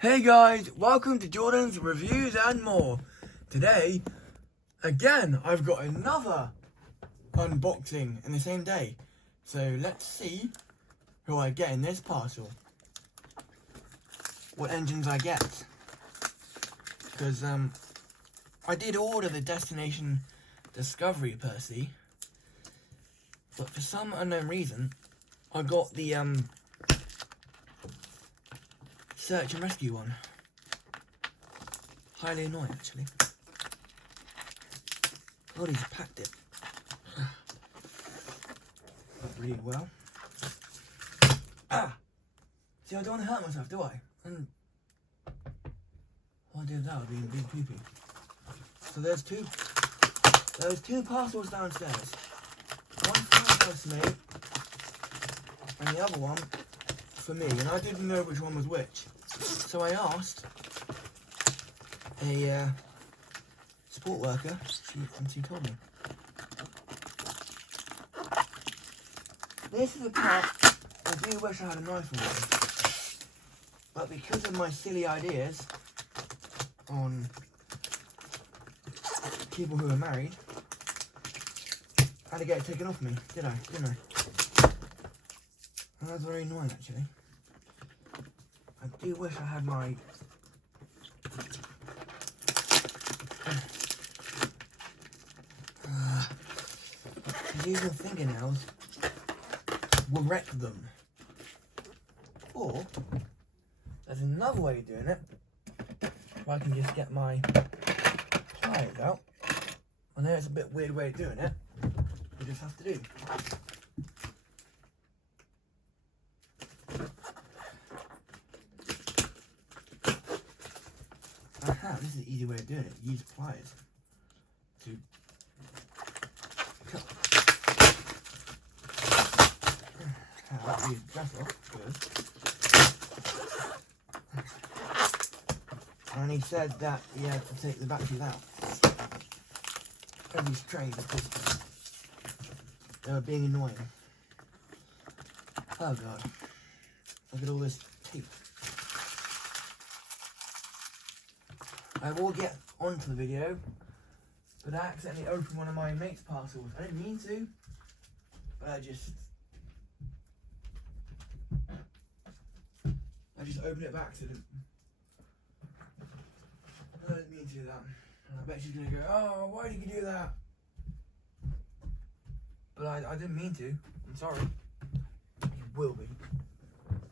Hey guys, welcome to Jordan's Reviews and More. Today, again, I've got another unboxing in the same day. So let's see who I get in this parcel. What engines I get. Because I did order the Destination Discovery Percy. But for some unknown reason, I got the Search and Rescue one. Highly annoying, actually. God, he's packed it. Not really well. See, I don't want to hurt myself, do I? And if I did that, I would be in big pee-pee. So there's two parcels downstairs. One for my housemate, and the other one for me. And I didn't know which one was which. So I asked a support worker, and she told me. This is a part I do wish I had a nicer one. But because of my silly ideas on people who are married, I had to get it taken off me, didn't I? And that's very annoying, actually. I do wish I had my using fingernails will wreck them. Or there's another way of doing it. If I can just get my pliers out. I know it's a bit weird way of doing it. You just have to do. This is the easy way of doing it. Use pliers to cut. That we dress off first. And he said that he had to take the batteries out of these trays because they were being annoying. Oh god. Look at all this tape. I will get onto the video, but I accidentally opened one of my mate's parcels. I didn't mean to, but I just opened it by accident. I didn't mean to do that. And I bet she's gonna go, oh, why did you do that? But I didn't mean to. I'm sorry. You will be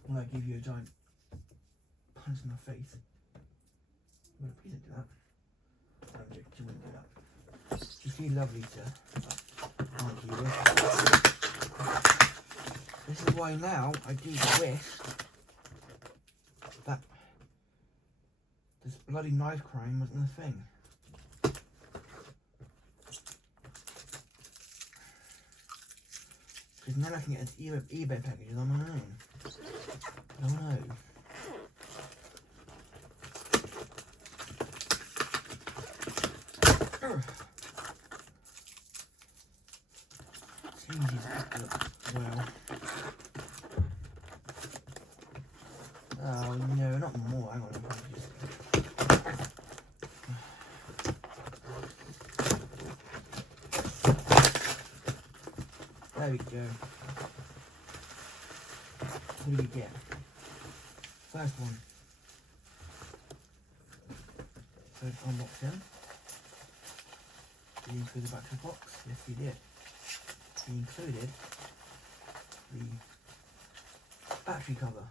when I give you a giant punch in the face. Well, please don't do that. No, she wouldn't do that. She's really lovely to aren't you? This is why now I do wish that this bloody knife crime wasn't a thing. Because then I can get into eBay packages on my own. Oh no. Seems he's picked up well. Oh no, not more. Hang on. There we go. What do we get? First one. So unbox him. Did he include the battery box? Yes, he did. He included the battery cover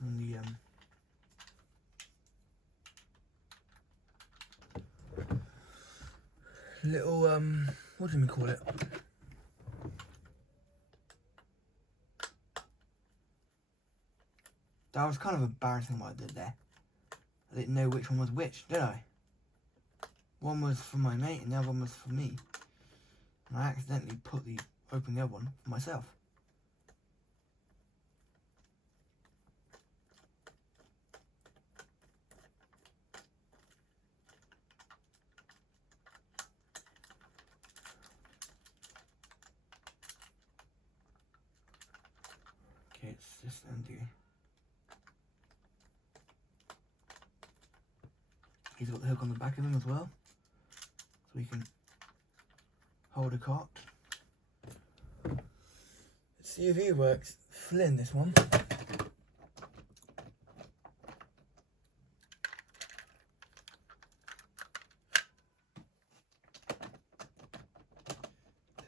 and the little what do we call it? That was kind of embarrassing what I did there. I didn't know which one was which, did I? One was for my mate and the other one was for me. And I accidentally opened the other one for myself. Okay, it's just empty. He's got the hook on the back of him as well, so he can hold a cart. Let's see if he works. Flynn, this one.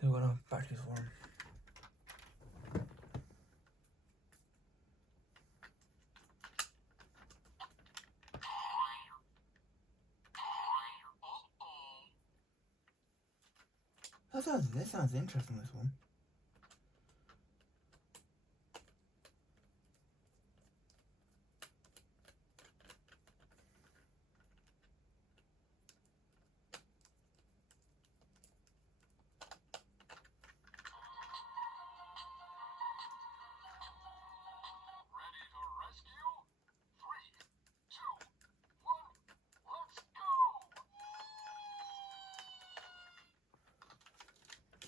So we're gonna practice for him. That sounds interesting, this one. Ready to rescue? 3, 2, 1, let's go!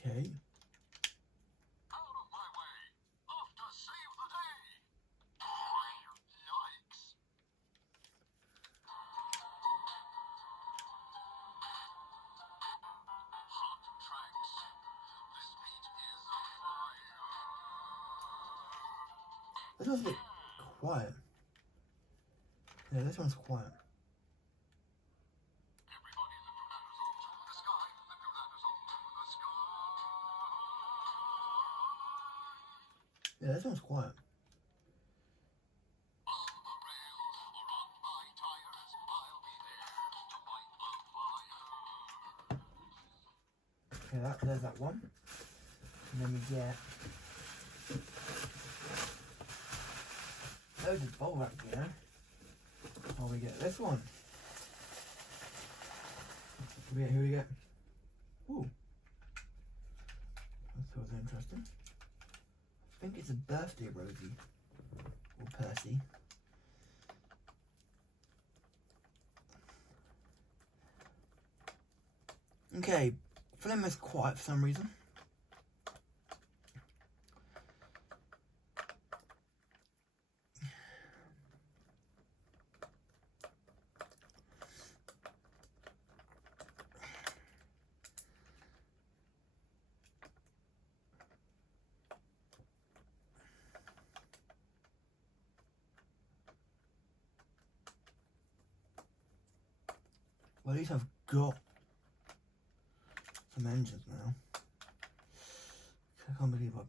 Okay. Out of my way! Off to save the day! Yikes! Hot tracks. This beat is a fire. This one's a bit quiet. Yeah, this one's quiet. Everybody lift your ladders up to the sky. Lift your ladders up to the sky. Yeah, this one's quiet. On the rails or on my tires, I'll be there to fight the fire. Okay, there's that one. And then we get loads of bowl wrap, you know. Oh, we get this one. Who we get? Ooh. That sounds interesting. I think it's a birthday Rosie. Or Percy. Okay, Flynn is quiet for some reason. Well, at least I've got some engines now. I can't believe I...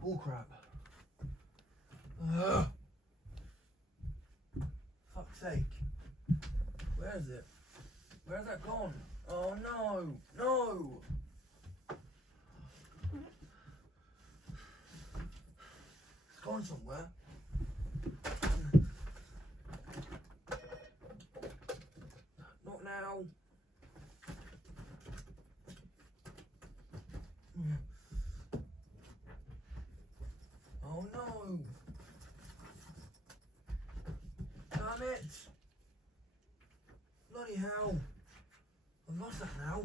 Bullcrap. Ugh. Fuck's sake. Where is it? Where's that gone? Oh no! No! It's gone somewhere. Not now. Oh no! Damn it! Bloody hell! I've lost that now.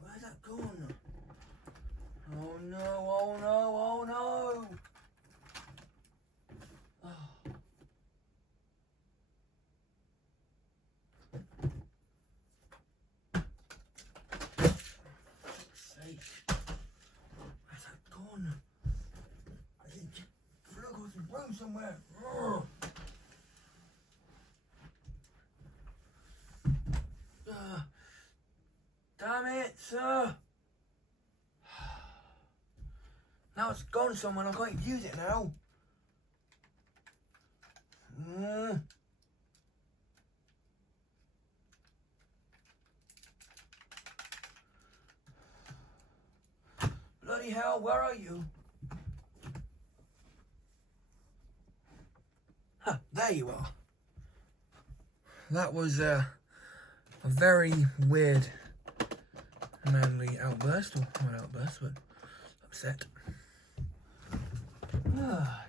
Where's that gone? Oh no, oh no, oh no! Oh. Fuck's sake. Where's that gone? I think it flew across the room somewhere. Ugh. Damn it, sir! Now it's gone somewhere, I can't use it now. Bloody hell, where are you? Huh, there you are. That was a very weird manly outburst, or not outburst, but upset.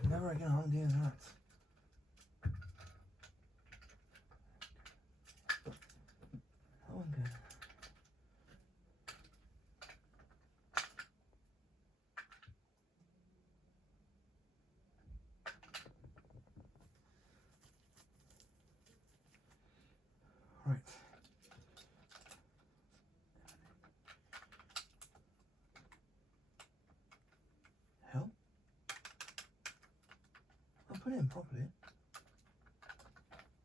Never again, I'll do that. put it in properly.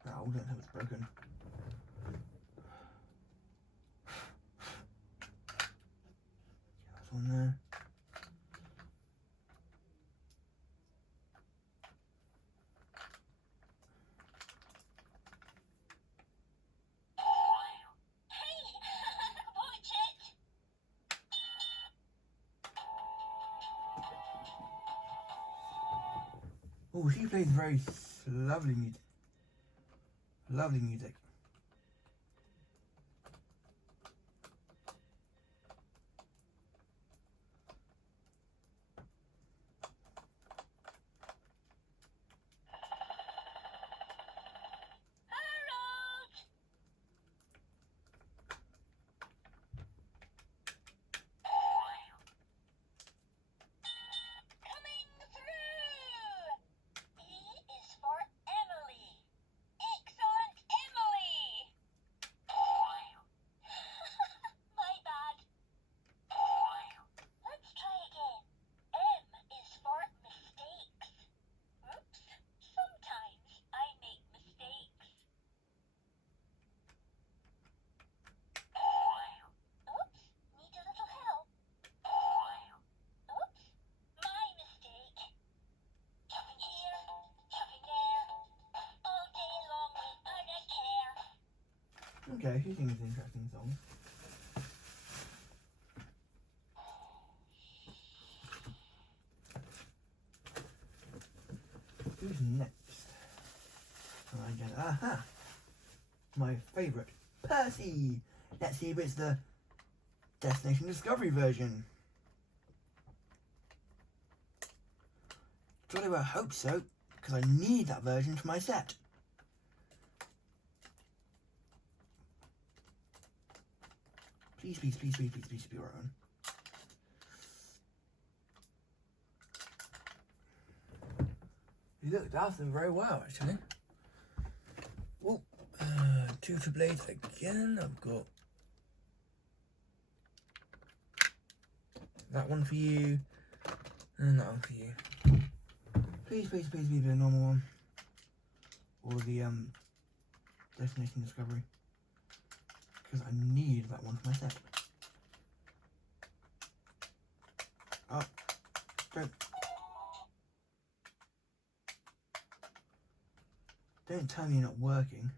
No, I don't think it's broken. That's on there. Oh, she plays very lovely music. Lovely music. Okay, she sings interesting songs. Who's next? Aha! My favourite, Percy! Let's see if it's the Destination Discovery version. Jolly well hope so, because I need that version for my set. Please, please, please, please, please, please be right on. You looked after them very well, actually. Oh, two for blades again. I've got that one for you, and that one for you. Please, please, please be the normal one, or the Destination Discovery, because I need that one for my set. Oh, don't tell me you're not working.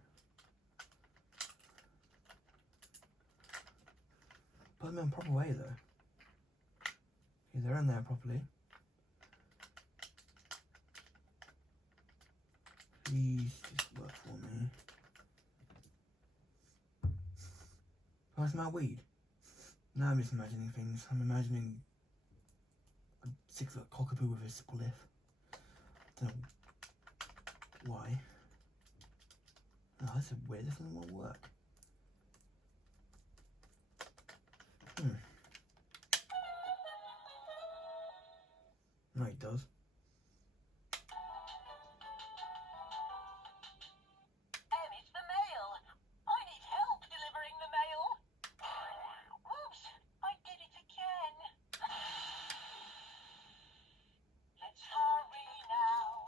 Put them in a proper way though. Okay, they're in there properly. Please just work for me. Oh, I smell weed. Now I'm just imagining things. I'm imagining a 6-foot cockapoo with a spliff. Don't know why. Oh, that's so weird. This doesn't want to work. No, it does. It's the mail. I need help delivering the mail. Oops, I did it again. Let's hurry now.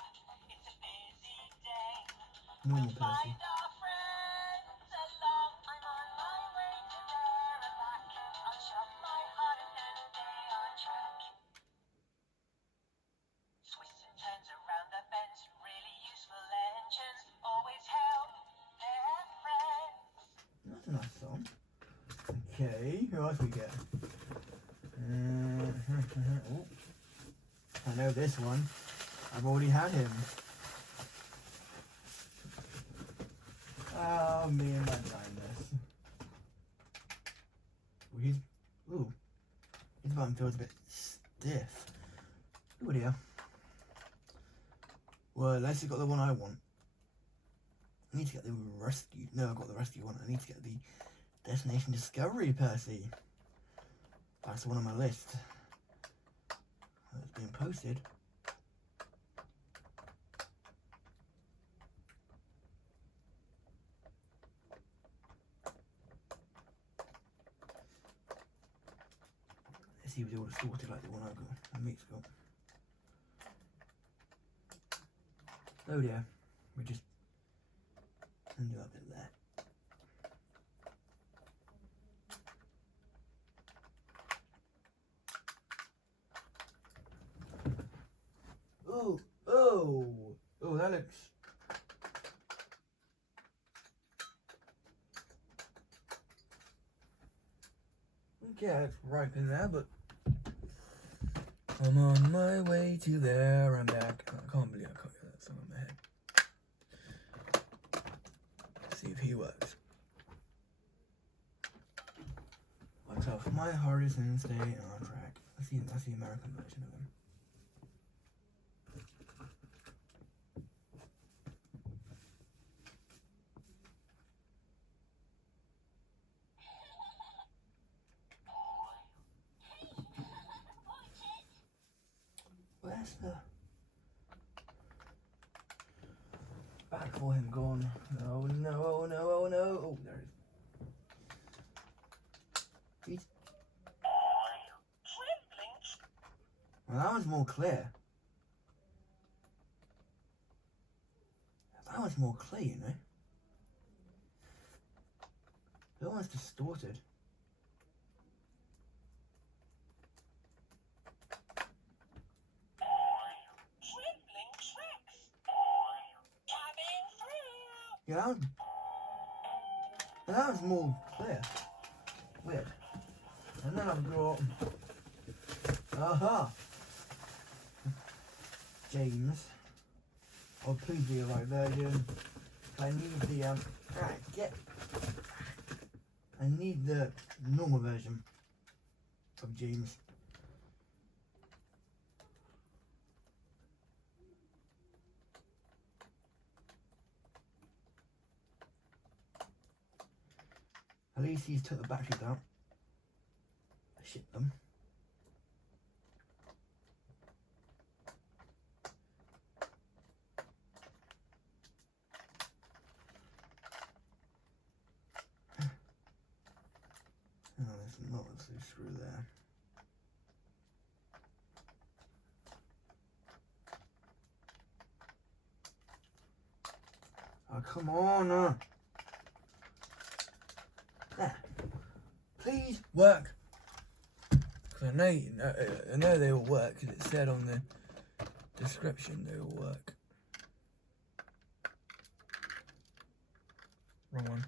It's a busy day. Normal Percy. Find our friends along. I'm on my way to there and back. I'll shove my heart and then stay on track. Twists and turns around the bends. Really useful engines. Always help their friends. That's a nice song. Okay, who else we get? Oh, I know this one. I've already had him. Oh, me and my blindness. His button feels a bit stiff. Oh dear. Well, at least I got the one I want. I need to get the rescue. No, I got the rescue one. I need to get the Destination Discovery Percy. That's the one on my list. It's being posted. Let's see if they all sorted like the one I got. And Mick's got. Oh dear, we just undo a bit there. Oh, that looks. Okay, it's ripe in there, but I'm on my way to there and back. I can't believe I can't get that song in my head. Let's see if he works. What's off my horizon, stay on track. That's the American version of him. Where's the back for him gone? Oh no, oh no, oh no. Oh, there it is. Well, that was more clear. That was more clear, you know. That one's distorted. Yeah, that was more clear. Weird. And then I've got James. Oh, please be the right version. I need the I need the normal version of James. At least he's took the batteries out. I shipped them. Oh, there's not a screw there. Oh, come on. There. Please work. Because I know they will work because it said on the description they will work. Wrong one.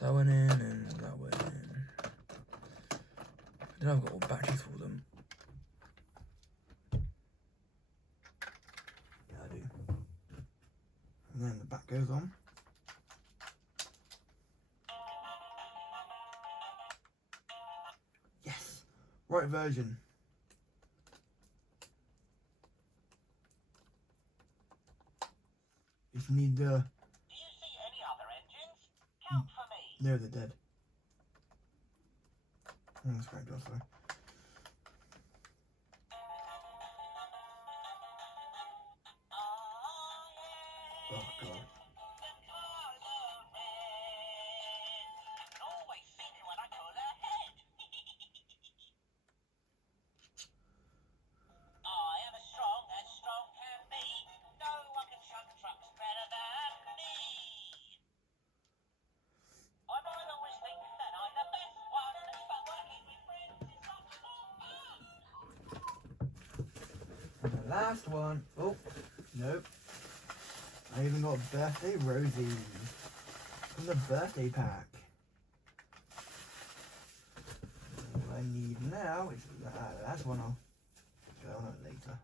That went in and that went in. I don't know, I've got all batteries for them. Yeah, I do. And then the back goes on. Yes! Right version. If you need the... Do you see any other engines? Count for me. No, they're dead. That's correct also. Oh god. And the last one. Oh, nope. I even got birthday Rosie from the birthday pack. All I need now is that's one I'll go on it later.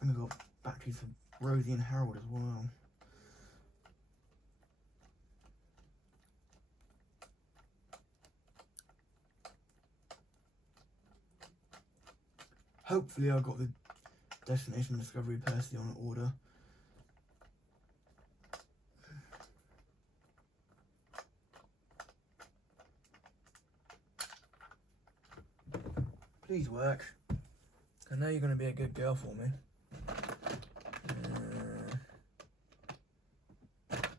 And I've got batteries for Rosie and Harold as well. Hopefully I got the Destination Discovery Percy on order. Please work. I know you're going to be a good girl for me.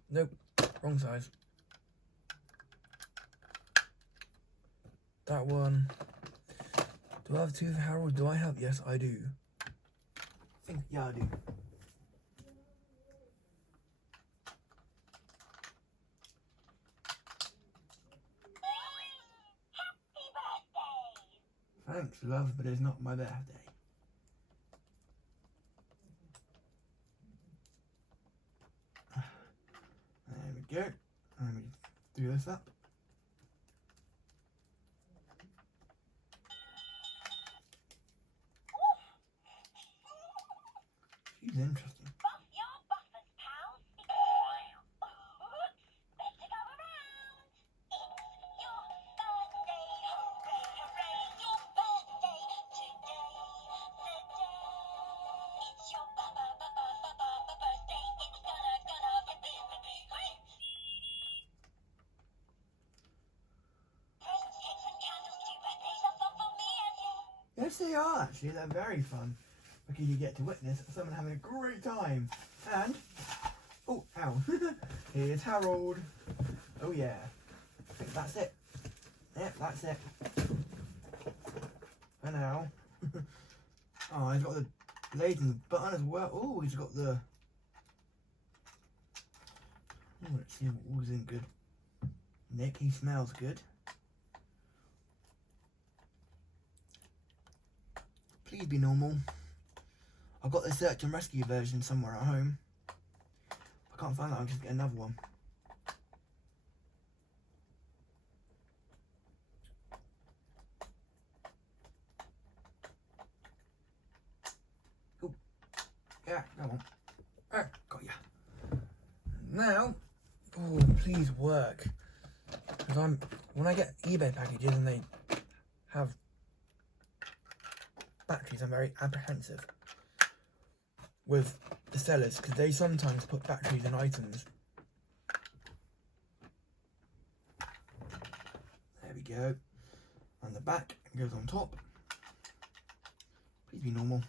Nope, wrong size. That one. Do I have two Harold? Do I have? Yes, I do. think, yeah, I do. Happy birthday! Thanks, love, but it's not my birthday. There we go. Let me do this up. She's interesting. Buff your buffers, pals. Oops, better go around. It's your birthday, hooray, hooray. Your birthday today. It's your birthday. It's gonna be great. Presents, cakes, and candles, 2 birthdays are fun for me and you. Yes, they are actually. They're very fun because you get to witness someone having a great time. And oh, ow! Here's Harold. Oh yeah. I think that's it. Yep, that's it. For now. Oh, he's got the blades and the button as well. Oh, he's got the. Oh, let's see what was in good. Nick, he smells good. Please be normal. I've got the search and rescue version somewhere at home. If I can't find that, I'll just get another one. Oh, yeah, come on. Got ya. Now, oh, please work. Because when I get eBay packages and they have batteries, I'm very apprehensive with the sellers because they sometimes put batteries in items. There we go. And the back goes on top. Please be normal.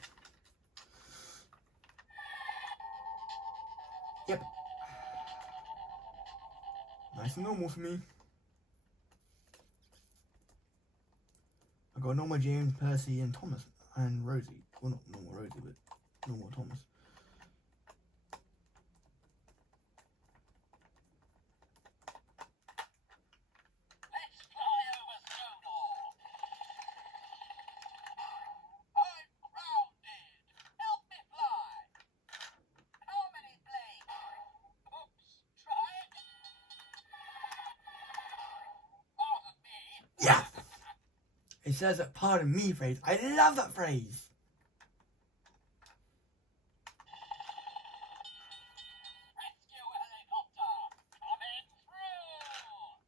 Yep. Nice and normal for me. I've got normal James, Percy and Thomas and Rosie. Well, not normal Rosie, but normal Thomas. Let's fly over Sodor. I'm grounded. Help me fly. How many blades? Oops, try it. Pardon me. Yeah! It says that pardon me phrase. I love that phrase. Rescue helicopter coming through.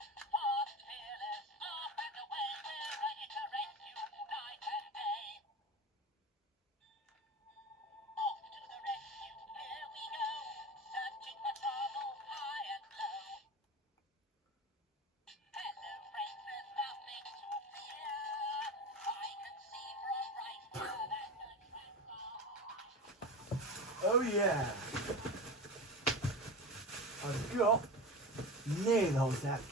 Fast, fearless, up and away. We're ready to rescue night and day. Off to the rescue, here we go. Searching for trouble, high and low. Hello, friends, there's nothing to fear. I can see from right here that the tracks are. Oh yeah. I've got nearly the whole set.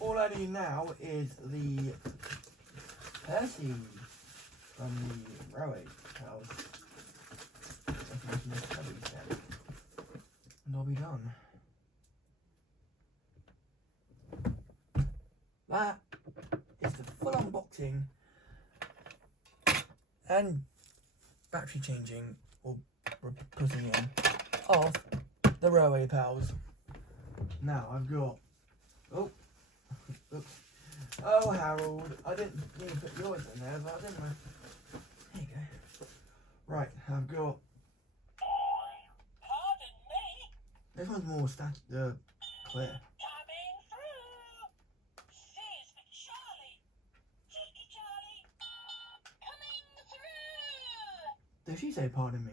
All I need now is the Percy from the railway house. And I'll be done. That is the full unboxing and battery changing or putting in of the Railway Pals. Now I've got oops. Oh Harold, I didn't mean to put yours in there, but didn't I? There you go. Right, I've got Pardon me, this one's more clear. coming through. Sis, Charlie, Cheeky Charlie, coming through. Did she say pardon me?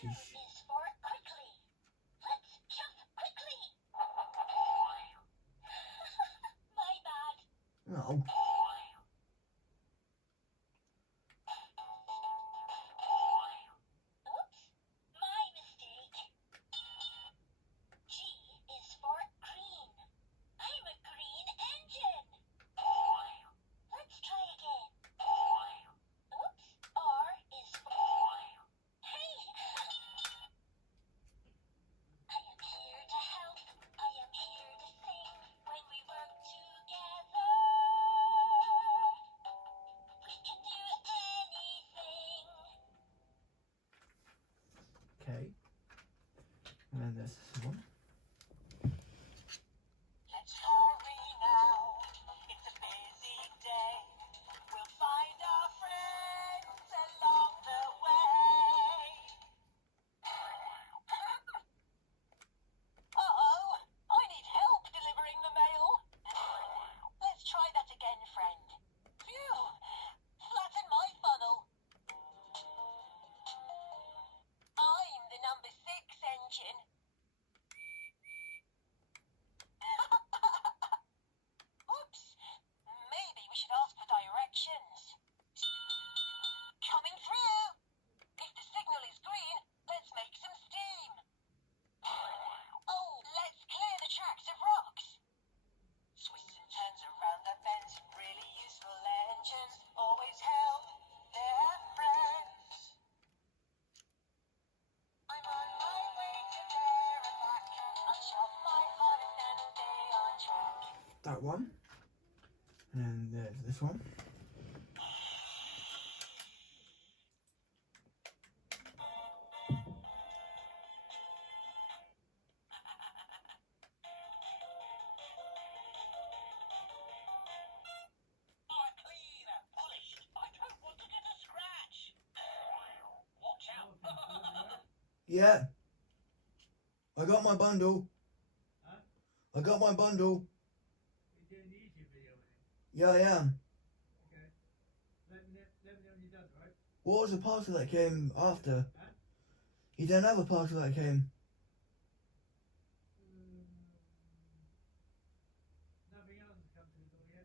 Q is for quickly. Let's jump quickly. My bad. No. Oops, my mistake. G is for green. I'm a green Okay. And then there's this one. Let's hurry now. It's a busy day. We'll find our friends along the way. Uh-oh, I need help delivering the mail. Let's try that again, friend. Phew, flatten my funnel. I'm the number 6 engine. Oops, maybe we should ask for directions. Coming through. If the signal is green, let's make some steam. Oh, let's clear the tracks of rocks. Twists and turns around the bends, really useful engines always help their friends. I'm on my way to there and back. I'll shove my heart and stay on track. That one. And then there's this one. I'm clean and polished. I don't want to get a scratch. Watch out. Yeah. I got my bundle. Huh? I got my bundle. You're doing the YouTube video with it? Yeah, I am. Okay. Let me know when you're done, right? What was the parcel that came after? Huh? You don't have a parcel that came. Nothing else has come to the door yet.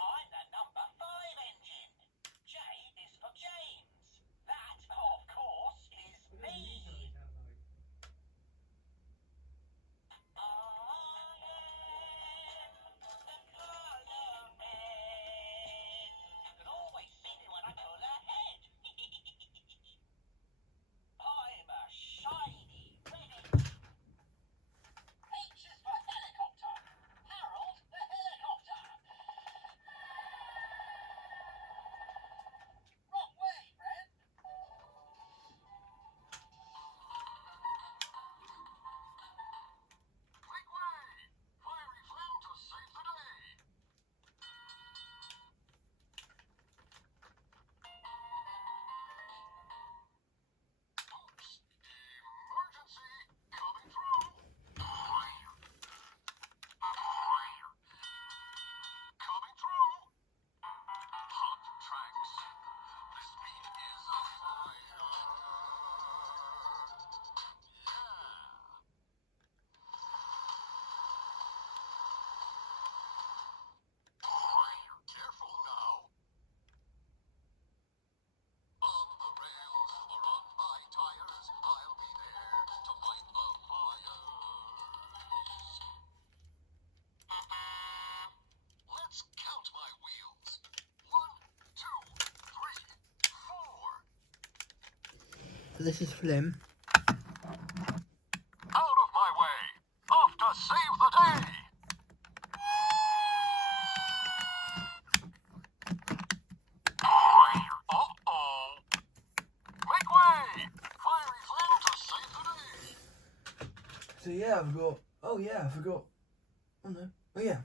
I'm the number 5 engine. J is for James. That, of course, is What does me. it sound like? I am the colour red. You can always see me when I pull ahead. I'm a shiny red engine. H is for helicopter. Harold the helicopter. Wrong way, friend. Make way! Fiery flame to save the day! Oops! Emergency! Coming through! Coming through! Hot tracks. The speed is a fire. Yeah. Careful now. On the rails or on my tires, I'll be there to light the fires. Let's count my wheels. 1, 2, 3, 4. So this is Flim. Out of my way! Off to save the day! Uh-oh! Make way! Fiery flame to save the day! So yeah, I've got. Oh yeah, I forgot. Oh no. Oh yeah.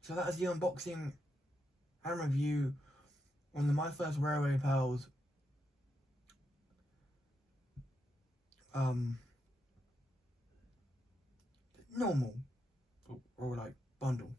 So that is the unboxing and review on the My First Railway Pals normal or like bundle.